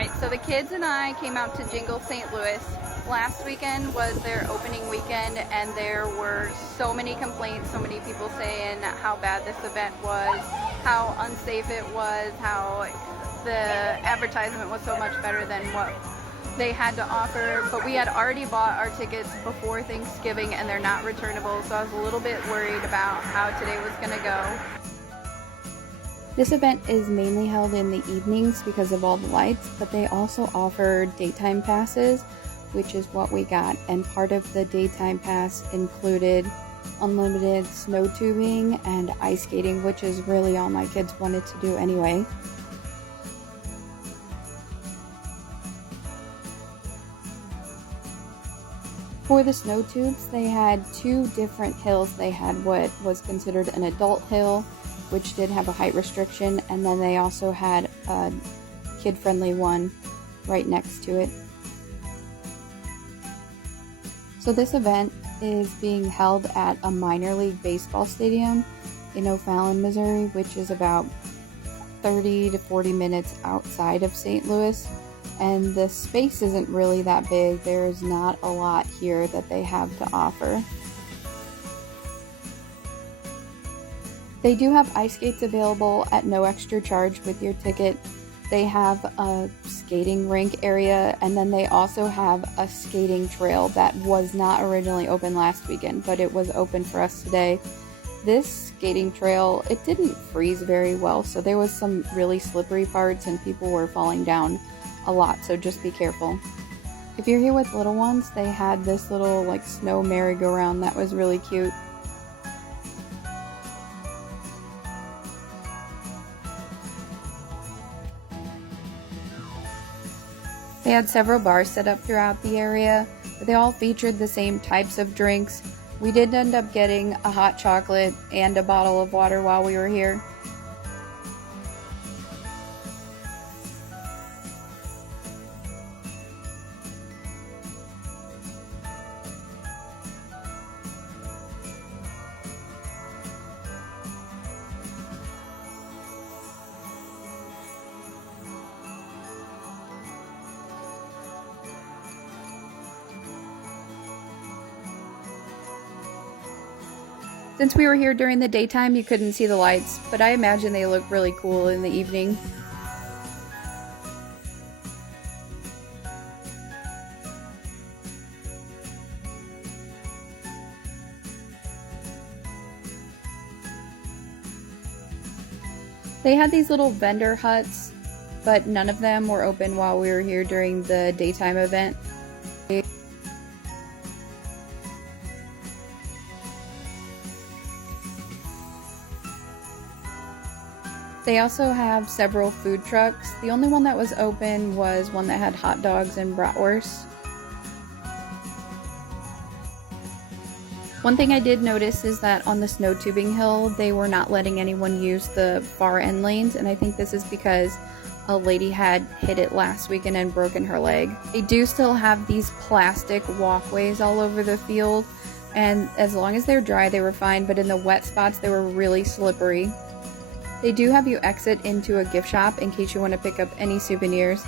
Alright, so the kids and I came out to Jingle St. Louis. Last weekend was their opening weekend and there were so many complaints, so many people saying how bad this event was, how unsafe it was, how the advertisement was so much better than what they had to offer. But we had already bought our tickets before Thanksgiving and they're not returnable, so I was a little bit worried about how today was going to go. This event is mainly held in the evenings because of all the lights, but they also offer daytime passes, which is what we got, and part of the daytime pass included unlimited snow tubing and ice skating, which is really all my kids wanted to do anyway. For the snow tubes, they had two different hills. They had what was considered an adult hill, which did have a height restriction, and then they also had a kid-friendly one right next to it. So this event is being held at a minor league baseball stadium in O'Fallon, Missouri, which is about 30 to 40 minutes outside of St. Louis, and the space isn't really that big. There's not a lot here that they have to offer. They do have ice skates available at no extra charge with your ticket. They have a skating rink area, and then they also have a skating trail that was not originally open last weekend, but it was open for us today. This skating trail, it didn't freeze very well, so there was some really slippery parts and people were falling down a lot, so just be careful. If you're here with little ones, they had this little like snow merry-go-round that was really cute. They had several bars set up throughout the area, but they all featured the same types of drinks. We did end up getting a hot chocolate and a bottle of water while we were here. Since we were here during the daytime, you couldn't see the lights, but I imagine they look really cool in the evening. They had these little vendor huts, but none of them were open while we were here during the daytime event. They also have several food trucks. The only one that was open was one that had hot dogs and bratwurst. One thing I did notice is that on the snow tubing hill, they were not letting anyone use the far end lanes, and I think this is because a lady had hit it last weekend and broken her leg. They do still have these plastic walkways all over the field, and as long as they're dry, they were fine, but in the wet spots, they were really slippery. They do have you exit into a gift shop in case you want to pick up any souvenirs.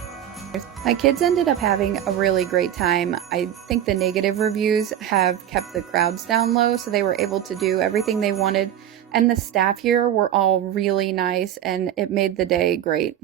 My kids ended up having a really great time. I think the negative reviews have kept the crowds down low, so they were able to do everything they wanted, and the staff here were all really nice, and it made the day great.